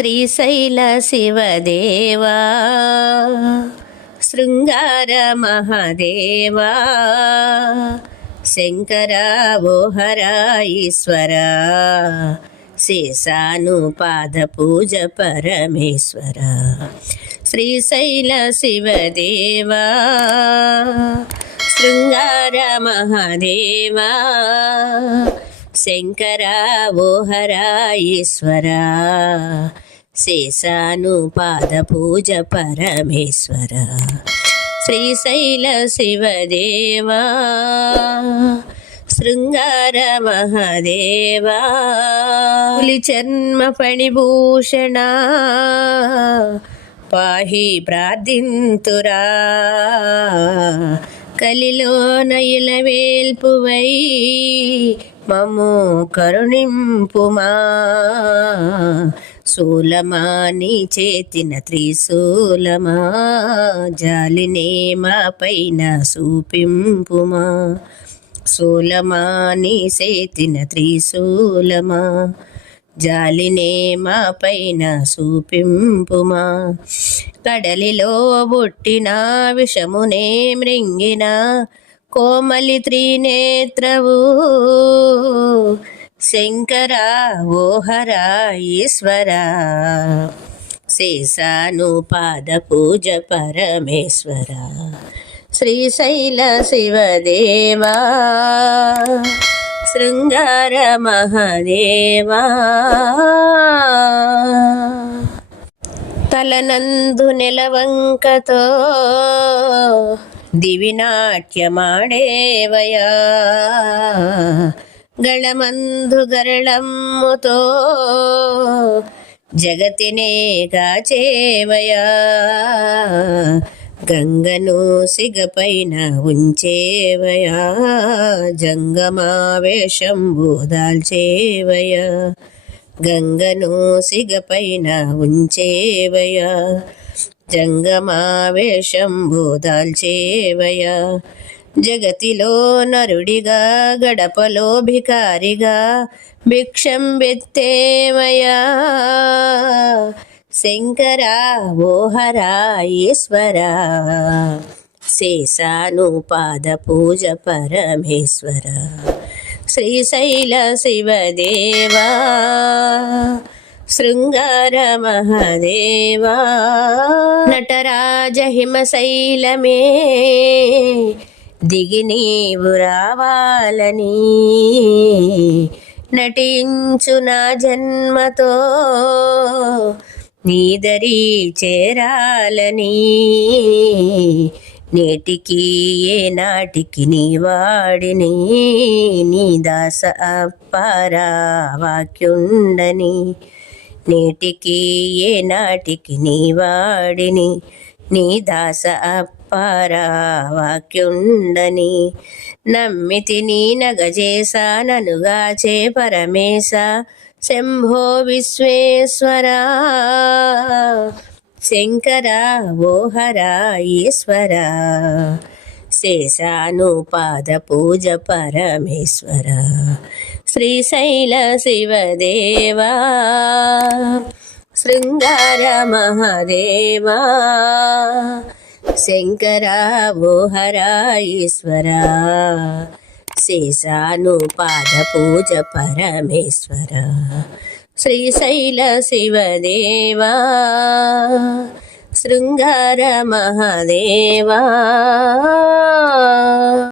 శ్రీశైల శివదేవా శృంగార మహాదేవా శంకర ఓహర ఈశ్వర శేషాను పాద పూజ పరమేశ్వర శ్రీశైల శివదేవా శృంగార మహాదేవా శంకర ఓహర ఈశ్వర శేషాను పాద పూజ పరమేశ్వర శ్రీశైల శివదేవా శృంగార మహాదేవా పులి చర్మ ఫణిభూషణ పాహి ప్రార్థింతురా కలిలో నయల వేల్పువై మము కరుణింపుమా శూలమా నీ చేతిన త్రిశూలమా జాలినే మా పైన చూపింపుమా శూలమా నీ చేతిన త్రిశూలమా జాలినే మా పైన చూపింపుమా కడలిలో బుట్టిన విషమునే మృంగిన కోమలి త్రినేత్రవు శంకర ఓహర ఈశ్వర శేషాను పాద పూజ పరమేశ్వర శ్రీశైల శివదేవా శృంగార మహాదేవా తలనందు నెలవంకతో దివినాట్యమాడేవయా గళమందు గరళమ్ముతో జగతినే కాచేవయా గంగను సిగపైన ఉంచేవయా జంగమావేశంబు దాల్చేవయా గంగను సిగపైన ఉంచేవయా జంగమావేశంబు దాల్చేవయా జగతిలో నరుడిగా గడపలో భికారిగా భిక్షం బెత్తేవయా శంకర ఓహర ఈశ్వర శేషాను పాద పూజ పరమేశ్వర శ్రీశైల శివదేవా శృంగార మహాదేవా నటరాజ హిమశైలమే దిగి నీవు రావాలని నటించు నా జన్మతో నీదరి చేరాలని నేటికి ఏ నాటికి నీ వాడిని నీ దాస అప్పారా వాక్యుండని నేటికి ఏ నాటికి నీ వాడిని నీ దాస అప్పారా వాక్యుండని నమ్మితి నీ నగజేస ననుగాచే పరమేశ శంభో విశ్వేశ్వర శంకర ఓహర ఈశ్వర శేషాను పాద పూజ పరమేశ్వర శ్రీశైల శివదేవా శృంగార మహాదేవా శంకర ఓహర ఈశ్వర శేషాను పాద పూజ పరమేశ్వర శ్రీశైల శివదేవా శృంగార మహాదేవా